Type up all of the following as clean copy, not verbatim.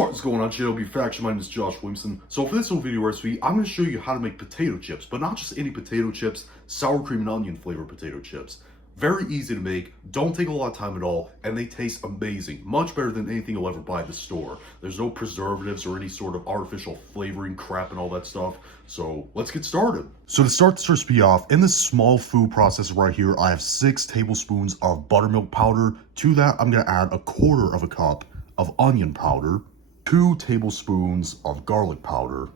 What's going on, JLB Faction? My name is Josh Williamson. So for this little video recipe, I'm going to show you how to make potato chips, but not just any potato chips, sour cream and onion flavored potato chips. Very easy to make, don't take a lot of time at all, and they taste amazing. Much better than anything you'll ever buy at the store. There's no preservatives or any sort of artificial flavoring crap and all that stuff. So let's get started. So to start this recipe off, in this small food processor right here, I have 6 tablespoons of buttermilk powder. To that, I'm going to add 1/4 cup of onion powder, 2 tablespoons of garlic powder,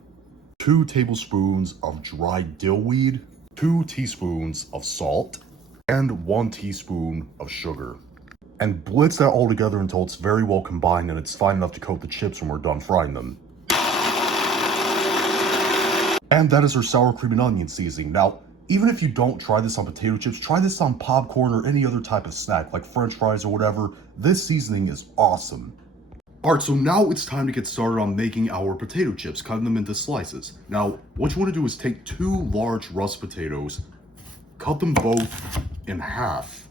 2 tablespoons of dried dill weed, 2 teaspoons of salt, and 1 teaspoon of sugar. And blitz that all together until it's very well combined and it's fine enough to coat the chips when we're done frying them. And that is our sour cream and onion seasoning. Now, even if you don't try this on potato chips, try this on popcorn or any other type of snack like French fries or whatever. This seasoning is awesome. Alright, so now it's time to get started on making our potato chips, cutting them into slices. Now, what you want to do is take 2 large russet potatoes, cut them both in half.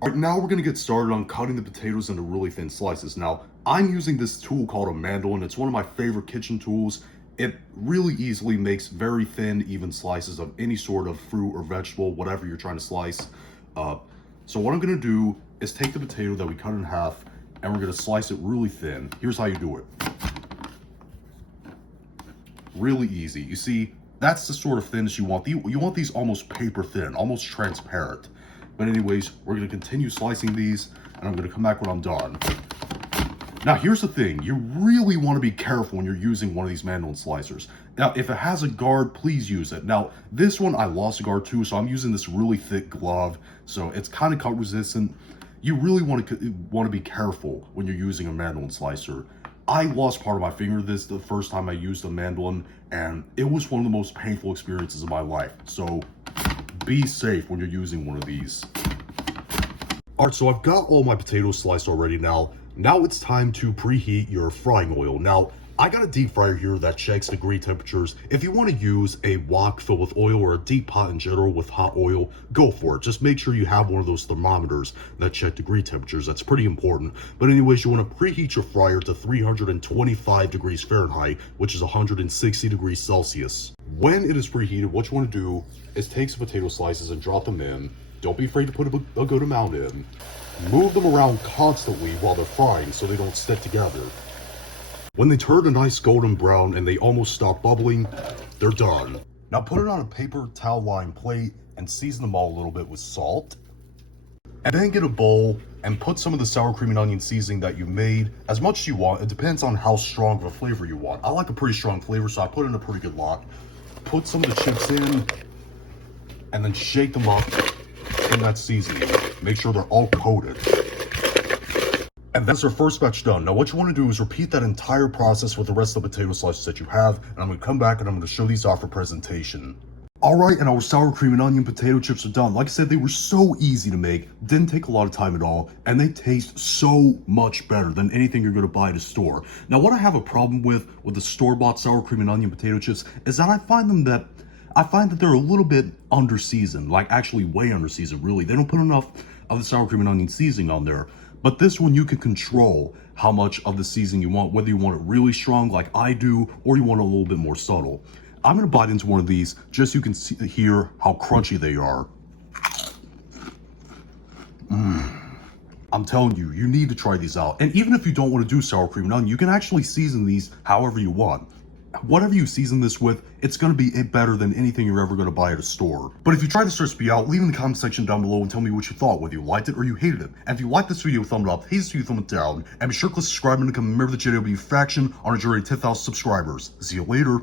Alright, now we're going to get started on cutting the potatoes into really thin slices. Now, I'm using this tool called a mandolin. It's one of my favorite kitchen tools. It really easily makes very thin, even slices of any sort of fruit or vegetable, whatever you're trying to slice. So what I'm going to do is take the potato that we cut in half, and we're going to slice it really thin. Here's how you do it. Really easy. You see, that's the sort of thinness you want. You want these almost paper thin, almost transparent. But anyways, we're going to continue slicing these, and I'm going to come back when I'm done. Now, here's the thing. You really want to be careful when you're using one of these mandolin slicers. Now, if it has a guard, please use it. Now, this one, I lost a guard too, so I'm using this really thick glove. So it's kind of cut resistant. You really want to be careful when you're using a mandolin slicer. I lost part of my finger the first time I used a mandolin, and it was one of the most painful experiences of my life. So be safe when you're using one of these. Alright, so I've got all my potatoes sliced already now. Now it's time to preheat your frying oil. Now, I got a deep fryer here that checks degree temperatures. If you want to use a wok filled with oil or a deep pot in general with hot oil, go for it. Just make sure you have one of those thermometers that check degree temperatures. That's pretty important. But anyways, you want to preheat your fryer to 325 degrees Fahrenheit, which is 160 degrees Celsius. When it is preheated, what you want to do is take some potato slices and drop them in. Don't be afraid to put a good amount in. Move them around constantly while they're frying so they don't stick together. When they turn a nice golden brown and they almost stop bubbling, they're done. Now put it on a paper towel lined plate and season them all a little bit with salt. And then get a bowl and put some of the sour cream and onion seasoning that you made, as much as you want. It depends on how strong of a flavor you want. I like a pretty strong flavor, so I put in a pretty good lot. Put some of the chips in and then shake them up in that seasoning. Make sure they're all coated. And that's our first batch done. Now what you want to do is repeat that entire process with the rest of the potato slices that you have, and I'm going to come back and I'm going to show these off for presentation. Alright, and our sour cream and onion potato chips are done. Like I said, they were so easy to make, didn't take a lot of time at all, and they taste so much better than anything you're going to buy at a store. Now what I have a problem with the store-bought sour cream and onion potato chips is that I find that they're a little bit under-seasoned, like actually way under-seasoned, really. They don't put enough of the sour cream and onion seasoning on there. But this one, you can control how much of the seasoning you want, whether you want it really strong like I do, or you want it a little bit more subtle. I'm going to bite into one of these just so you can hear how crunchy they are. I'm telling you, you need to try these out. And even if you don't want to do sour cream and onion, you can actually season these however you want. Whatever you season this with, it's going to be better than anything you're ever going to buy at a store. But if you try this recipe out, leave in the comment section down below and tell me what you thought, whether you liked it or you hated it. And if you liked this video, thumb it up, hate this video, thumb it down, and be sure to click subscribe and become a member of the JW Faction on a journey to 10,000 subscribers. See you later.